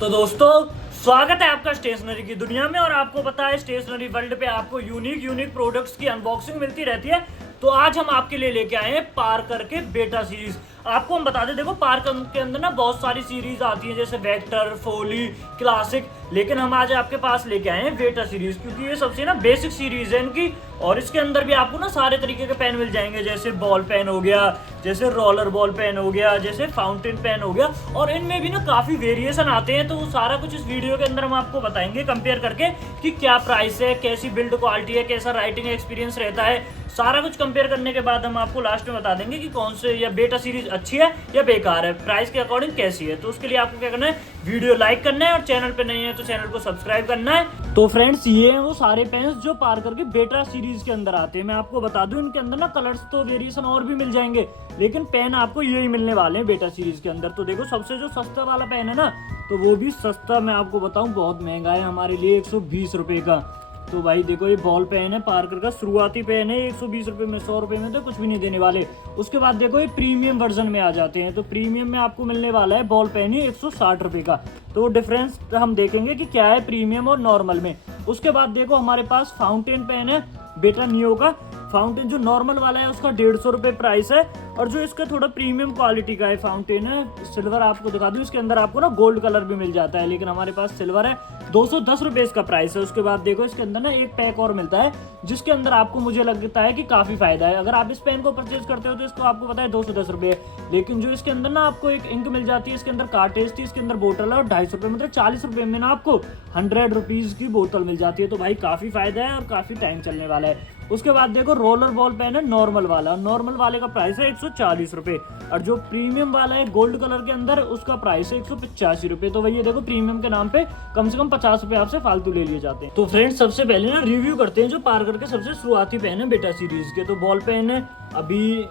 तो दोस्तों स्वागत है आपका स्टेशनरी की दुनिया में। और आपको पता है स्टेशनरी वर्ल्ड पे आपको यूनिक प्रोडक्ट्स की अनबॉक्सिंग मिलती रहती है। तो आज हम आपके लिए लेके आए हैं पार्कर के बेटा सीरीज। आपको हम बता दें, देखो पार्कर के अंदर ना बहुत सारी सीरीज आती है जैसे वेक्टर, फोली, क्लासिक, लेकिन हम आज आपके पास लेके आए हैं बेटा सीरीज क्योंकि ये सबसे ना बेसिक सीरीज है इनकी। और इसके अंदर भी आपको ना सारे तरीके के पेन मिल जाएंगे, जैसे बॉल पेन हो गया, जैसे रोलर बॉल पेन हो गया, जैसे फाउंटेन पेन हो गया। और इनमें भी ना काफी वेरिएशन आते हैं, तो वो सारा कुछ इस वीडियो के अंदर हम आपको बताएंगे कंपेयर करके कि क्या प्राइस है, कैसी बिल्ड क्वालिटी है, कैसा राइटिंग एक्सपीरियंस रहता है। सारा कुछ कंपेयर करने के बाद हम आपको लास्ट में बता देंगे कि कौन से या बेटा सीरीज अच्छी है या बेकार है, प्राइस के अकॉर्डिंग कैसी है। तो उसके लिए आपको क्या करना है, वीडियो लाइक करना है और चैनल पे नहीं है तो चैनल को सब्सक्राइब करना है। तो फ्रेंड्स ये हैं वो सारे पेन्स जो पार्कर के बेटा सीरीज के अंदर आते हैं। मैं आपको बता दूं इनके अंदर ना कलर्स तो वेरिएशन और भी मिल जाएंगे, लेकिन पेन आपको यही मिलने वाले हैं बेटा सीरीज के अंदर। तो देखो सबसे जो सस्ता वाला पेन है ना, तो वो भी सस्ता मैं आपको बताऊं बहुत महंगा है हमारे लिए, 120 रुपए का। तो भाई देखो ये बॉल पेन है पार्कर का, शुरुआती पेन है, 120 रुपए में, 100 रुपए में तो कुछ भी नहीं देने वाले। उसके बाद देखो ये प्रीमियम वर्जन में आ जाते हैं, तो प्रीमियम में आपको मिलने वाला है बॉल पेन ही 160 रुपए का। तो डिफरेंस हम देखेंगे कि क्या है प्रीमियम और नॉर्मल में। उसके बाद देखो हमारे पास फाउंटेन पेन है बेटा नियो का। फाउंटेन जो नॉर्मल वाला है उसका 150 रुपए प्राइस है, और जो इसका थोड़ा प्रीमियम क्वालिटी का है फाउंटेन है सिल्वर, आपको दिखा दूं इसके अंदर आपको ना गोल्ड कलर भी मिल जाता है, लेकिन हमारे पास सिल्वर है, 210 रुपए इसका प्राइस है। उसके बाद देखो इसके अंदर ना एक पैक और मिलता है जिसके अंदर आपको मुझे लगता है कि काफी फायदा है। अगर आप इस पेन को परचेज करते हो तो इसको आपको पता है 210 रुपए, लेकिन जो इसके अंदर ना आपको एक इंक मिल जाती है, इसके अंदर कार्टेज थी, इसके अंदर बोतल है, और 250 रुपए मतलब 40 रुपए में ना आपको 100 रुपीज की बोतल मिल जाती है। तो भाई काफी फायदा है और काफी टाइम चलने वाला है। उसके बाद देखो रोलर बॉल पेन है नॉर्मल वाला, नॉर्मल वाले का प्राइस है 140 रुपए, और जो प्रीमियम वाला है गोल्ड कलर के अंदर उसका प्राइस है 185 रुपए। तो भैया देखो प्रीमियम के नाम पे कम से कम 50 रुपए आपसे फालतू ले लिए जाते हैं। तो फ्रेंड्स सबसे पहले ना रिव्यू करते हैं जो पार्कर के सबसे शुरुआती पेन है बेटा सीरीज के। तो बॉल पेन है, अभी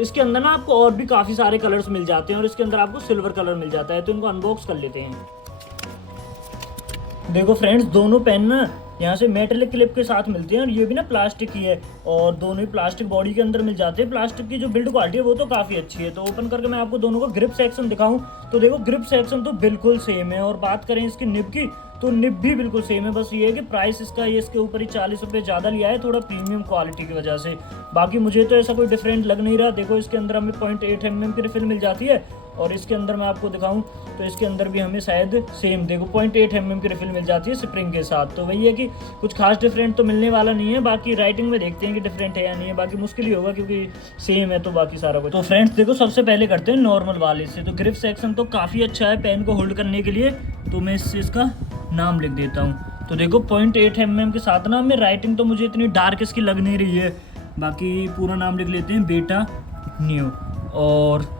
इसके अंदर ना आपको और भी काफी सारे कलर्स मिल जाते हैं, और इसके अंदर आपको सिल्वर कलर मिल जाता है। तो इनको अनबॉक्स कर लेते हैं। देखो फ्रेंड्स दोनों पेन ना यहाँ से मेटल क्लिप के साथ मिलते हैं, और ये भी ना प्लास्टिक की है, और दोनों ही प्लास्टिक बॉडी के अंदर मिल जाते हैं। प्लास्टिक की जो बिल्ड क्वालिटी है वो तो काफी अच्छी है। तो ओपन करके मैं आपको दोनों का ग्रिप सेक्शन दिखाऊं तो देखो ग्रिप सेक्शन तो बिल्कुल सेम है, और बात करें इसकी निब की तो निब भी बिल्कुल सेम है। बस ये है कि प्राइस इसका ये इसके ऊपर ही 40 रुपये ज़्यादा लिया है, थोड़ा प्रीमियम क्वालिटी की वजह से। बाकी मुझे तो ऐसा कोई डिफरेंट लग नहीं रहा। देखो इसके अंदर हमें 0.8 mm की रिफिल मिल जाती है, और इसके अंदर मैं आपको दिखाऊं तो इसके अंदर भी हमें शायद सेम देखो 0.8 mm की रिफिल मिल जाती है स्प्रिंग के साथ। तो वही है कि कुछ खास डिफरेंट तो मिलने वाला नहीं है। बाकी राइटिंग में देखते हैं कि डिफरेंट है या नहीं है, बाकी मुश्किल ही होगा क्योंकि सेम है तो बाकी सारा कुछ। तो फ्रेंड्स देखो सबसे पहले करते हैं नॉर्मल वाले से। तो ग्रिप सेक्शन तो काफ़ी अच्छा है पेन को होल्ड करने के लिए, तो मैं इससे इसका नाम लिख देता हूँ। तो देखो 0.8 mm के साथ ना हमें राइटिंग तो मुझे इतनी डार्क इसकी लग नहीं रही है। बाकी पूरा नाम लिख लेते हैं बेटा नियो, और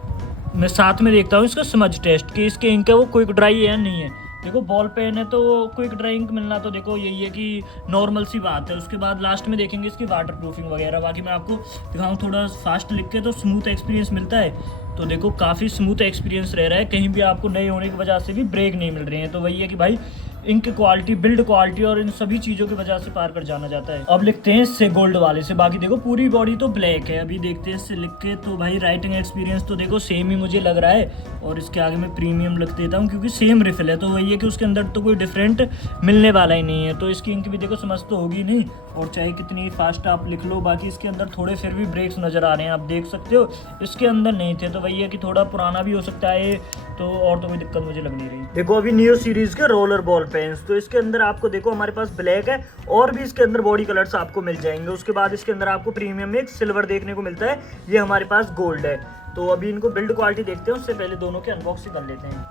मैं साथ में देखता हूँ इसका स्मज टेस्ट कि इसके इंक है वो क्विक ड्राई है या नहीं है। देखो बॉल पेन है तो क्विक ड्राई इंक मिलना तो देखो यही है कि नॉर्मल सी बात है। उसके बाद लास्ट में देखेंगे इसकी वाटर प्रूफिंग वगैरह। बाकी मैं आपको दिखाऊँ थोड़ा फास्ट लिख के तो स्मूथ एक्सपीरियंस मिलता है। तो देखो काफ़ी स्मूथ एक्सपीरियंस रह रहा है, कहीं भी आपको नए होने की वजह से भी ब्रेक नहीं मिल रही है। तो वही है कि भाई इंक क्वालिटी, बिल्ड क्वालिटी और इन सभी चीज़ों की वजह से पार कर जाना जाता है। अब लिखते हैं इससे गोल्ड वाले से। बाकी देखो पूरी बॉडी तो ब्लैक है, अभी देखते हैं इससे लिख के। तो भाई राइटिंग एक्सपीरियंस तो देखो सेम ही मुझे लग रहा है, और इसके आगे मैं प्रीमियम लिख देता हूँ क्योंकि सेम रिफिल है। तो वही है कि उसके अंदर तो कोई डिफरेंट मिलने वाला ही नहीं है। तो इसकी इंक भी देखो समझ तो होगी नहीं, और चाहे कितनी फास्ट आप लिख लो। बाकी इसके अंदर थोड़े फिर भी ब्रेक्स नज़र आ रहे हैं, आप देख सकते हो, इसके अंदर नहीं थे। तो वही है कि थोड़ा पुराना भी हो सकता है, तो और तो कोई दिक्कत मुझे लग नहीं रही। देखो अभी नियो सीरीज के रोलर बॉल पेन्स, तो इसके अंदर आपको देखो हमारे पास ब्लैक है, और भी इसके अंदर बॉडी कलर्स आपको मिल जाएंगे। उसके बाद इसके अंदर आपको प्रीमियम में एक सिल्वर देखने को मिलता है, ये हमारे पास गोल्ड है। तो अभी इनको बिल्ड क्वालिटी देखते हैं, उससे पहले दोनों के अनबॉक्सिंग कर लेते हैं।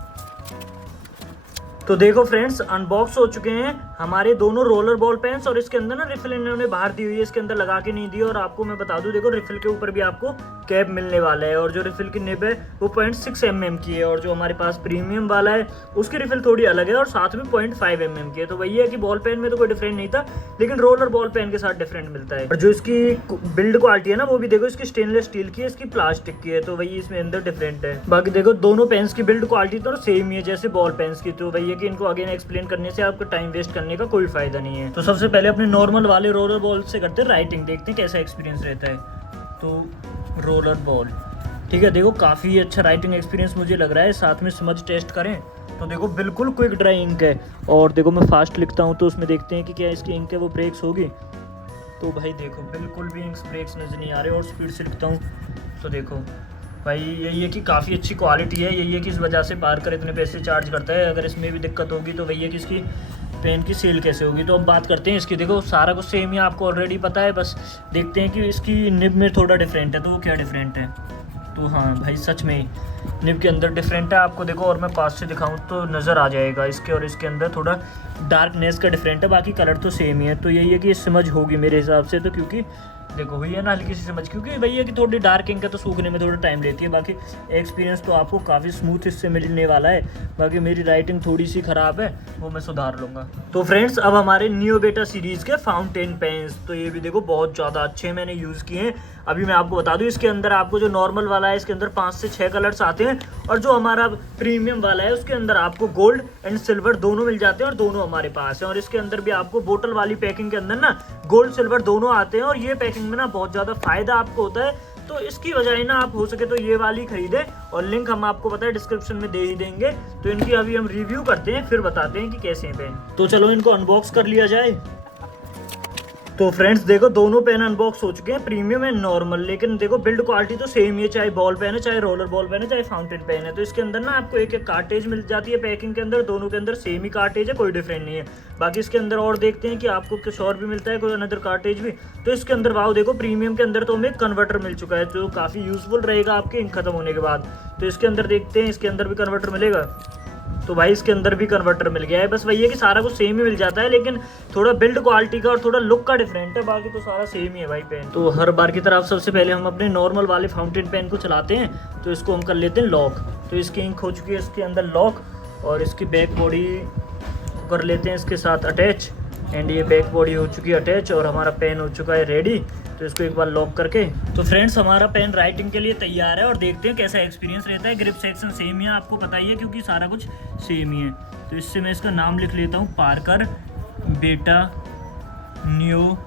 तो देखो फ्रेंड्स अनबॉक्स हो चुके हैं हमारे दोनों रोलर बॉल पेन्स, और इसके अंदर ना रिफिल इन्होंने बाहर दी हुई है, इसके अंदर लगा के नहीं दी। और आपको मैं बता दूं देखो रिफिल के ऊपर भी आपको कैप मिलने वाला है, और जो रिफिल की निब है वो 0.6 mm की है, और जो हमारे पास प्रीमियम वाला है उसकी रिफिल थोड़ी अलग है और साथ में 0.5 mm की है। तो वही है कि बॉल पेन में तो कोई डिफरेंट नहीं था, लेकिन रोलर बॉल पेन के साथ डिफरेंट मिलता है। और जो इसकी बिल्ड क्वालिटी है ना वो भी देखो इसकी स्टेनलेस स्टील की है, इसकी प्लास्टिक की है। तो वही इसमें अंदर डिफरेंट है। बाकी देखो दोनों पेन्स की बिल्ड क्वालिटी तो सेम ही है जैसे बॉल पेन्स की। तो वही है कि इनको अगेन एक्सप्लेन करने से आपको टाइम वेस्ट करने का कोई फायदा नहीं है। तो सबसे पहले अपने नॉर्मल वाले रोलर बॉल से करते हैं राइटिंग, देखते हैं कैसा एक्सपीरियंस रहता है। तो रोलर बॉल ठीक है, देखो काफ़ी अच्छा राइटिंग एक्सपीरियंस मुझे लग रहा है। साथ में समझ टेस्ट करें तो देखो बिल्कुल क्विक ड्राई इंक है। और देखो मैं फास्ट लिखता हूँ तो उसमें देखते हैं कि क्या इसकी इंक है वो ब्रेक्स होगी। तो भाई देखो बिल्कुल भी इंक्स ब्रेक्स नज़र नहीं आ रहे। और स्पीड से लिखता हूँ तो देखो भाई यही है कि काफ़ी अच्छी क्वालिटी है। यही है कि इस वजह से पार्कर इतने पैसे चार्ज करता है। अगर इसमें भी दिक्कत होगी तो वही है कि इसकी पेन की सेल कैसे होगी। तो अब बात करते हैं इसकी। देखो सारा कुछ सेम ही आपको ऑलरेडी पता है, बस देखते हैं कि इसकी निब में थोड़ा डिफरेंट है। तो वो क्या डिफरेंट है? तो हाँ भाई सच में ही निब के अंदर डिफरेंट है आपको। देखो और मैं पास से दिखाऊं तो नज़र आ जाएगा इसके और इसके अंदर थोड़ा डार्कनेस का डिफरेंट है। बाकी कलर तो सेम ही है। तो यही है कि समझ होगी मेरे हिसाब से। तो क्योंकि देखो हुई है ना हल्की सी समझ, क्योंकि भैया कि थोड़ी डार्क इंक है तो सूखने में थोड़ा टाइम लेती है। बाकी एक्सपीरियंस तो आपको काफ़ी स्मूथ इससे मिलने वाला है। बाकी मेरी राइटिंग थोड़ी सी ख़राब है, वो मैं सुधार लूँगा। तो फ्रेंड्स अब हमारे न्यू बेटा सीरीज़ के फाउंटेन पेन्स, तो ये भी देखो बहुत ज़्यादा अच्छे मैंने यूज़ किए हैं। अभी मैं आपको बता दूं इसके अंदर आपको जो नॉर्मल वाला है इसके अंदर 5 से 6 कलर्स आते हैं। और जो हमारा प्रीमियम वाला है उसके अंदर आपको गोल्ड एंड सिल्वर दोनों मिल जाते हैं और दोनों हमारे पास है। और इसके अंदर भी आपको बोतल वाली पैकिंग के अंदर ना गोल्ड सिल्वर दोनों आते हैं। और ये पैकिंग में ना बहुत ज़्यादा फायदा आपको होता है। तो इसकी वजह ना आप हो सके तो ये वाली खरीदें और लिंक हम आपको पता है डिस्क्रिप्शन में दे ही देंगे। तो इनकी अभी हम रिव्यू करते हैं फिर बताते हैं कि कैसे हैं पेन। तो चलो इनको अनबॉक्स कर लिया जाए। तो फ्रेंड्स देखो दोनों पेन अनबॉक्स हो चुके हैं, प्रीमियम एंड नॉर्मल। लेकिन देखो बिल्ड क्वालिटी तो सेम ही है, चाहे बॉल पेन है, चाहे रोलर बॉल पेन है, चाहे फाउंटेन पेन है। तो इसके अंदर ना आपको एक एक कार्टेज मिल जाती है पैकिंग के अंदर। दोनों के अंदर सेम ही कार्टेज है, कोई डिफरेंट नहीं है। बाकी इसके अंदर और देखते हैं कि आपको कुछ और भी मिलता है, कोई अनदर कार्टेज भी। तो इसके अंदर वाओ देखो प्रीमियम के अंदर तो हमें कन्वर्टर मिल चुका है जो काफ़ी यूजफुल रहेगा आपके इंक खत्म होने के बाद। तो इसके अंदर देखते हैं इसके अंदर भी कन्वर्टर मिलेगा। तो भाई इसके अंदर भी कन्वर्टर मिल गया है। बस वही है कि सारा कुछ सेम ही मिल जाता है, लेकिन थोड़ा बिल्ड क्वालिटी का और थोड़ा लुक का डिफरेंट है। बाकी तो सारा सेम ही है भाई पेन। तो हर बार की तरह सबसे पहले हम अपने नॉर्मल वाले फाउंटेन पेन को चलाते हैं। तो इसको हम कर लेते हैं लॉक। तो इसकी इंक हो चुकी है इसके अंदर लॉक। और इसकी बैक बॉडी कर लेते हैं इसके साथ अटैच। एंड ये बैक बॉडी हो चुकी है अटैच और हमारा पेन हो चुका है रेडी। तो इसको एक बार लॉक करके तो फ्रेंड्स हमारा पेन राइटिंग के लिए तैयार है। और देखते हैं कैसा एक्सपीरियंस रहता है। ग्रिप सेक्शन सेम ही है, आपको पता ही है क्योंकि सारा कुछ सेम ही है। तो इससे मैं इसका नाम लिख लेता हूँ पार्कर बेटा न्यू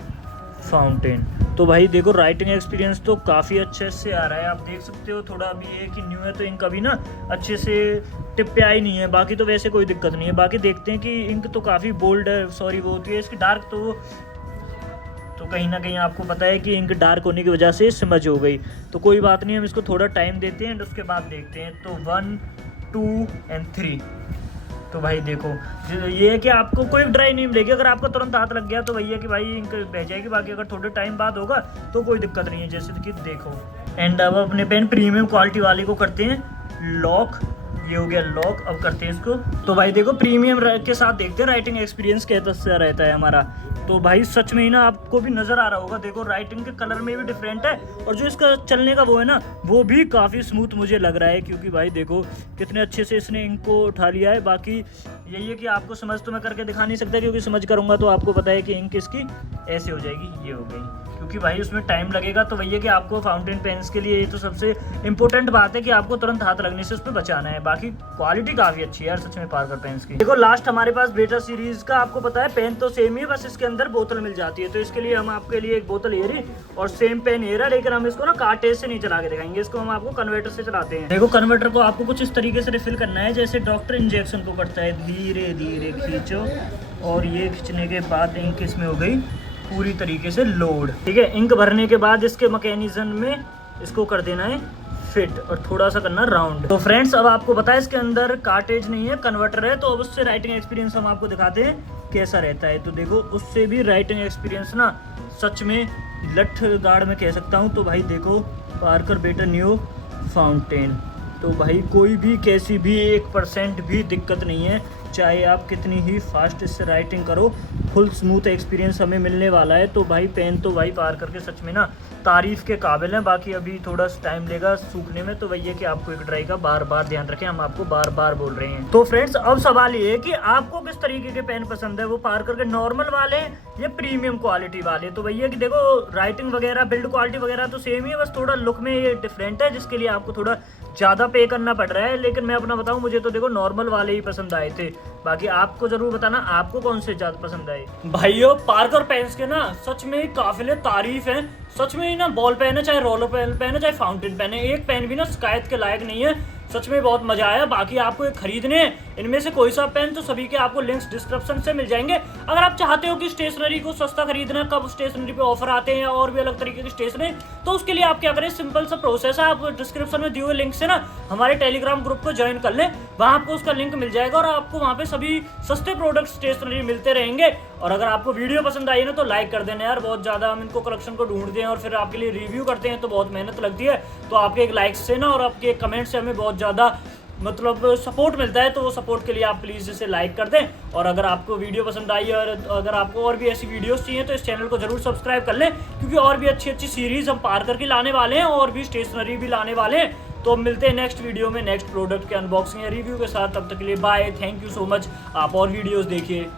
फाउंटेन। तो भाई देखो राइटिंग एक्सपीरियंस तो काफ़ी अच्छे से आ रहा है, आप देख सकते हो। थोड़ा अभी ये कि न्यू है तो इंक अभी ना अच्छे से टिप पे आई नहीं है। बाकी तो वैसे कोई दिक्कत नहीं है। बाकी देखते हैं कि इंक तो काफ़ी बोल्ड है, सॉरी वो होती है इसकी डार्क। तो कहीं ना कहीं आपको पता है कि इंक डार्क होने की वजह से समझ हो गई। तो कोई बात नहीं, हम इसको थोड़ा टाइम देते हैं एंड उसके बाद देखते हैं। तो 1 2 एंड 3। तो भाई देखो ये है कि आपको कोई ड्राई नहीं मिलेगी। अगर आपको तुरंत हाथ लग गया तो वही है कि भाई इंक बह जाएगी। बाकी अगर थोड़े टाइम बाद होगा तो कोई दिक्कत नहीं है, जैसे कि देखो। एंड अब अपने पेन प्रीमियम क्वालिटी वाले को करते हैं लॉक। ये हो गया लॉक। अब करते हैं इसको। तो भाई देखो प्रीमियम के साथ देखते हैं राइटिंग एक्सपीरियंस कैसा रहता है हमारा। तो भाई सच में ही ना आपको भी नज़र आ रहा होगा, देखो राइटिंग के कलर में भी डिफरेंट है। और जो इसका चलने का वो है ना वो भी काफ़ी स्मूथ मुझे लग रहा है। क्योंकि भाई देखो कितने अच्छे से इसने इंक को उठा लिया है। बाकी यही है कि आपको समझ तो मैं करके दिखा नहीं सकता, क्योंकि समझ करूँगा तो आपको पता है कि इंक इसकी ऐसे हो जाएगी, ये हो गई। क्योंकि भाई उसमें टाइम लगेगा। तो वही है कि आपको फाउंटेन पेन्स के लिए ये तो सबसे इंपॉर्टेंट बात है कि आपको तुरंत हाथ लगने से उस पर बचाना है। बाकी क्वालिटी काफ़ी अच्छी है यार सच में पार्कर पेन्स की। देखो लास्ट हमारे पास बेटा सीरीज का आपको पता है पेन तो सेम ही है, बस इसके अंदर बोतल मिल जाती है। तो इसके लिए हम आपके लिए एक बोतल ये रही और सेम पेन ये रहा। लेकिन हम इसको ना कार्टेज से नहीं चला के दिखाएंगे, इसको हम आपको कन्वर्टर से चलाते हैं। देखो कन्वर्टर को आपको कुछ इस तरीके से रिफिल करना है जैसे डॉक्टर इंजेक्शन को करता है। धीरे धीरे खींचो और ये खींचने के बाद इंक इसमें हो गई पूरी तरीके से लोड। ठीक है, इंक भरने के बाद इसके मैकेनिज्म में इसको कर देना है फिट और थोड़ा सा करना राउंड। तो फ्रेंड्स अब आपको पता है इसके अंदर कार्टेज नहीं है, कन्वर्टर है। तो अब उससे राइटिंग एक्सपीरियंस हम आपको दिखाते हैं कैसा रहता है। तो देखो उससे भी राइटिंग एक्सपीरियंस ना सच में लठ गाड़ में कह सकता हूँ। तो भाई देखो पार्कर बेटा न्यू फाउंटेन। तो भाई कोई भी कैसी भी 1% भी दिक्कत नहीं है, चाहे आप कितनी ही फास्ट इससे राइटिंग करो, फुल स्मूथ एक्सपीरियंस हमें मिलने वाला है। तो भाई पेन तो भाई पार्कर के सच में ना तारीफ़ के काबिल हैं। बाकी अभी थोड़ा टाइम लेगा सूखने में। तो वही है कि आपको एक ड्राई का बार बार ध्यान रखें, हम आपको बार बार बोल रहे हैं। तो फ्रेंड्स अब सवाल ये है कि आपको किस तरीके के पेन पसंद है, वो पार्कर के नॉर्मल वाले या प्रीमियम क्वालिटी वाले। तो वही है कि देखो राइटिंग वगैरह बिल्ड क्वालिटी वगैरह तो सेम ही है, बस थोड़ा लुक में ये डिफरेंट है जिसके लिए आपको थोड़ा ज़्यादा पे करना पड़ रहा है। लेकिन मैं अपना बताऊं, मुझे तो देखो नॉर्मल वाले ही पसंद आए थे। बाकी आपको जरूर बताना आपको कौन से ज़्यादा पसंद आए। भाइयों पार्कर पेन्स के ना सच में काफिले तारीफ है। सच में ही ना बॉल पेन है, चाहे रोलर पेन है, चाहे फाउंटेन पेन है, एक पेन भी ना शिकायत के लायक नहीं है। सच में बहुत मजा आया। बाकी आपको ये खरीदने हैं इनमें से कोई सा पेन तो सभी के आपको लिंक्स डिस्क्रिप्शन से मिल जाएंगे। अगर आप चाहते हो कि स्टेशनरी को सस्ता खरीदना, कब स्टेशनरी पे ऑफर आते हैं और भी अलग तरीके की स्टेशनरी, तो उसके लिए आप क्या करें, सिंपल सा प्रोसेस है, आप डिस्क्रिप्शन में दिए हुए लिंक से ना हमारे टेलीग्राम ग्रुप को ज्वाइन कर लें, वहां आपको उसका लिंक मिल जाएगा और आपको वहां पे सभी सस्ते प्रोडक्ट स्टेशनरी मिलते रहेंगे। और अगर आपको वीडियो पसंद आई है ना तो लाइक कर देना यार, बहुत ज़्यादा हम इनको कलेक्शन को ढूंढते हैं और फिर आपके लिए रिव्यू करते हैं तो बहुत मेहनत लगती है। तो आपके एक लाइक से ना और आपके एक कमेंट से हमें बहुत ज़्यादा मतलब सपोर्ट मिलता है, तो वो सपोर्ट के लिए आप प्लीज़ इसे लाइक कर दें। और अगर आपको वीडियो पसंद आई और अगर आपको और भी ऐसी वीडियोस चाहिए तो इस चैनल को जरूर सब्सक्राइब कर लें, क्योंकि और भी अच्छी अच्छी सीरीज़ हम पार करके लाने वाले हैं और भी स्टेशनरी भी लाने वाले हैं। तो मिलते हैं नेक्स्ट वीडियो में नेक्स्ट प्रोडक्ट के अनबॉक्सिंग या रिव्यू के साथ। तब तक के लिए bye, thank you so much. आप और वीडियोज़ देखिए।